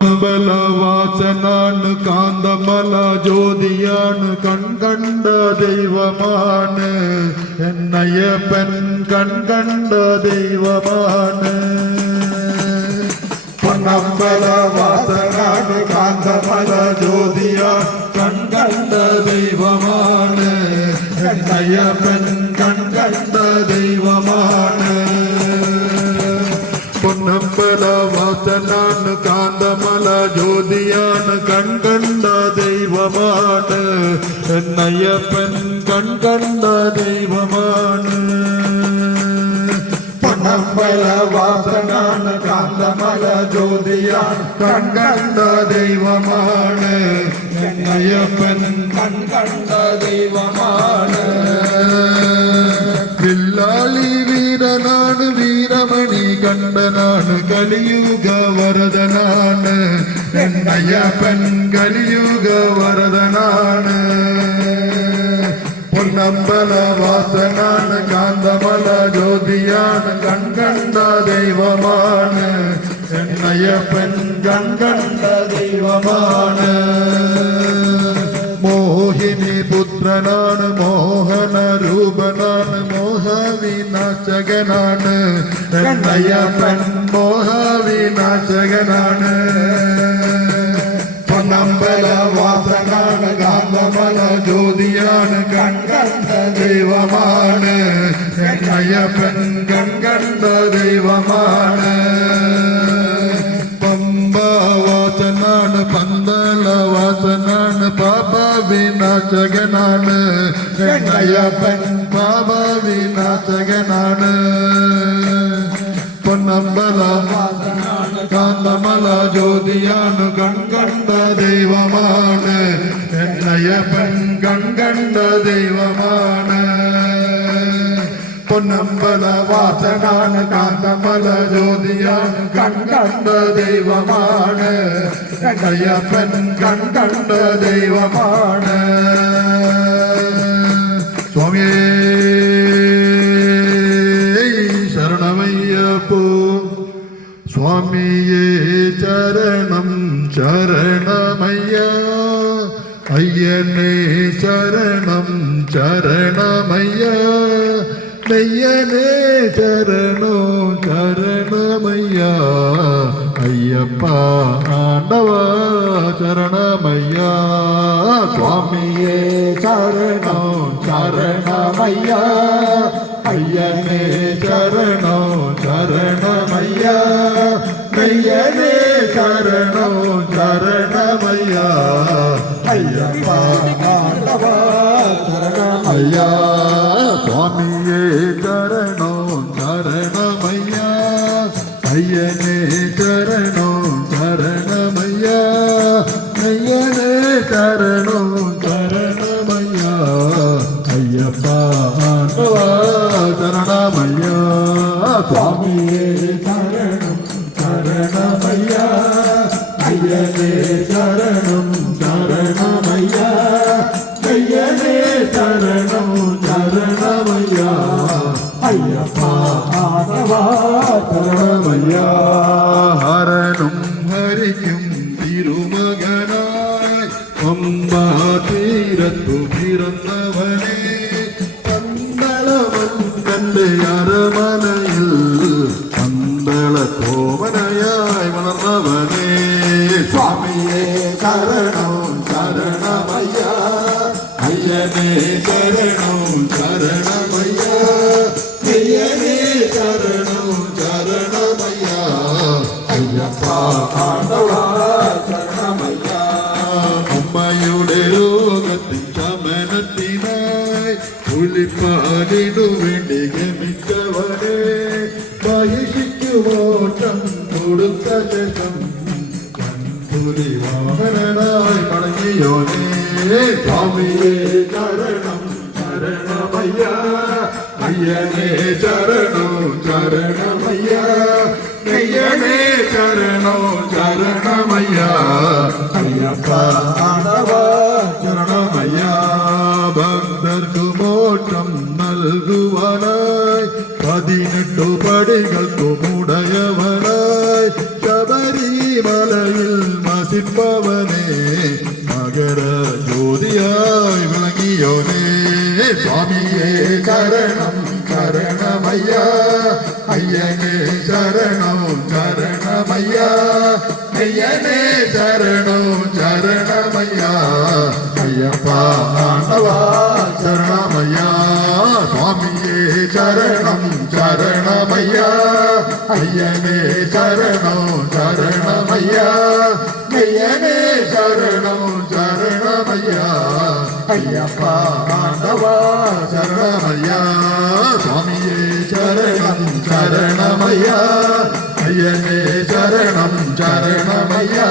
അമ്പലവാസനാണ് കാന്തമല ജ്യോതിയാണ് കൺകണ്ട ദൈവമാണ് എന്നയ്യപ്പൻ കൺകണ്ട ദൈവമാണ്. പൊന്നമ്പലവാസനാണ് കാന്തമല ജ്യോതിയാണ് കൺകണ്ട ദൈവമാണ് എന്നയ്യപ്പൻ കൺകണ്ട ദൈവമാണ്. പൊന്നമ്പലവാസനാണ് കാന്തമല ജ്യോതിയാണ് കൺകണ്ട ദൈവമാണ് എന്നയ്യപ്പൻ കൺകണ്ട ദൈവമാണ്. പൊന്നമ്പലവാസനാണ് കാന്തമല ജ്യോതിയാണ് കൺകണ്ട ദൈവമാണ് എന്നയ്യപ്പൻ കൺകണ്ട ദൈവമാണ്. വില്ലാളി വീരനാണ് വീരമണി കണ്ഠനാണ് കലിയുഗ വരദനാണ് എന്നയ്യപ്പൻ കലിയുഗ വരദനാണ്. പൊന്നമ്പലവാസനാണ് കാന്തമല ജ്യോതിയാണ് കൺകണ്ട ദൈവമാണ് എന്നയ്യപ്പൻ കൺകണ്ട ദൈവമാണ്. മോഹിനി പുത്രനാണ് മോഹന രൂപനാണ് മോഹവിനാശകനാണ് എന്നയ്യപ്പൻ മോഹവിനാശകനാണ്. പൊന്നമ്പലവാസനാണ് കാന്തമല ജ്യോതിയാണ് കൺകണ്ട ദൈവമാണ് എന്നയ്യപ്പൻ കൺകണ്ട ദൈവമാണ്. പമ്പവാസനാണ് പന്തളവാസനാണ് പാപവിനാശകനാണ് എന്നയ്യപ്പൻ പാപവിനാശകനാണ്. പൊന്നമ്പലവാസനാണ് കാന്തമല ജ്യോതിയാണ് കൺകണ്ട ദൈവമാണ് എന്നയ്യപ്പൻ കൺകണ്ട ദൈവമാണ്. പൊന്നമ്പലവാസനാണ് കാന്തമല ജ്യോതിയാണ് കൺകണ്ട ദൈവമാണ് എന്നയ്യപ്പൻ കൺകണ്ട ദൈവമാണ്. സ്വാമിയേ ശരണമയ്യപ്പോ സ്വാമിയേ ശരണം ശരണമയ്യ അയ്യനേ ശരണം ശരണമയ്യ നെയ്യനേ ശരണോ ശരണമയ്യ അയ്യപ്പ ആണ്ടവ ശരണമയ്യ. സ്വാമിയേ ശരണോ ശരണമയ്യ അയ്യനേ ശരണോ ശരണമയ്യ നെയ്യനേ ശരണോ ശരണമയ്യ അയ്യപ്പ ആണ്ടവ ശരണമയ്യ. സ്വാമിയേ ശരണോ ശരണമയ്യ അയ്യനേ ശരണോ ശരണമയ്യ നെയ്യനേ ശരണോ ശരണമയ്യ അയ്യപ്പ ആണ്ടവ ശരണമയ്യ. സ്വാമിയേ ശരണം ശരണമയ്യ അയ്യനേ ശരണം ശരണമയ്യ നെയ്യനേ ശരണോ ശരണമയ്യ അയ്യപ്പ ആണ്ടവ ശരണമയ്യ. ഹരനും ഹരിക്കും തിരുമകനായി പമ്പാ തീരത്തു പിറന്നവനെ പന്തളമന്നന്റെ അരമനയിൽ പന്തള കോമനയായി വളർന്നവനെ. സ്വാമിയേ ശരണോ ശരണമയ്യ അയ്യനേ ശരണോ ശരണമയ്യ നെയ്യനേ ശരണോ ശരണമയ്യ അയ്യപ്പ ആണ്ടവ ശരണമയ്യ. അമ്മയുടെ രോഗത്തിൻ ശമനത്തിനായി പുലിപ്പാലിനു വേണ്ടി ഗമിച്ചവനെ മഹിഷിക്കു മോക്ഷം കൊടുത്ത ശേഷം പുലിവാഹനനായി മടങ്ങിയോനേ. സ്വാമിയേ ശരണം ശരണമയ്യ അയ്യനേ ശരണോ ശരണമയ്യ നെയ്യനേ ശരണോ ശരണമയ്യ അയ്യപ്പ ആണ്ടവ ശരണമയ്യ. ഭക്തർക്കു മോക്ഷം നൽകുവാനായി 18 പടികൾക്കു മുടയവനായി ശബരിമലയിൽ வசிப்பவனே மகர ஜோதியாய் விளங்கியோனே சுவாமியே சரணம் சரணமையா ஐயனே சரணம் சரணமையா ஐயனே சரணம் சரணமையா ஐயப்பா ஆண்டவா சரணமையா சுவாமியே சரணம் சரணமையா ஐயனே சரணம் சரணமையா ஐயனே சரணம் சரணமையா ஐயப்பா ஆண்டவா சரணமையா சுவாமியே சரணம் சரணமையா ஐயனே சரணம் சரணமையா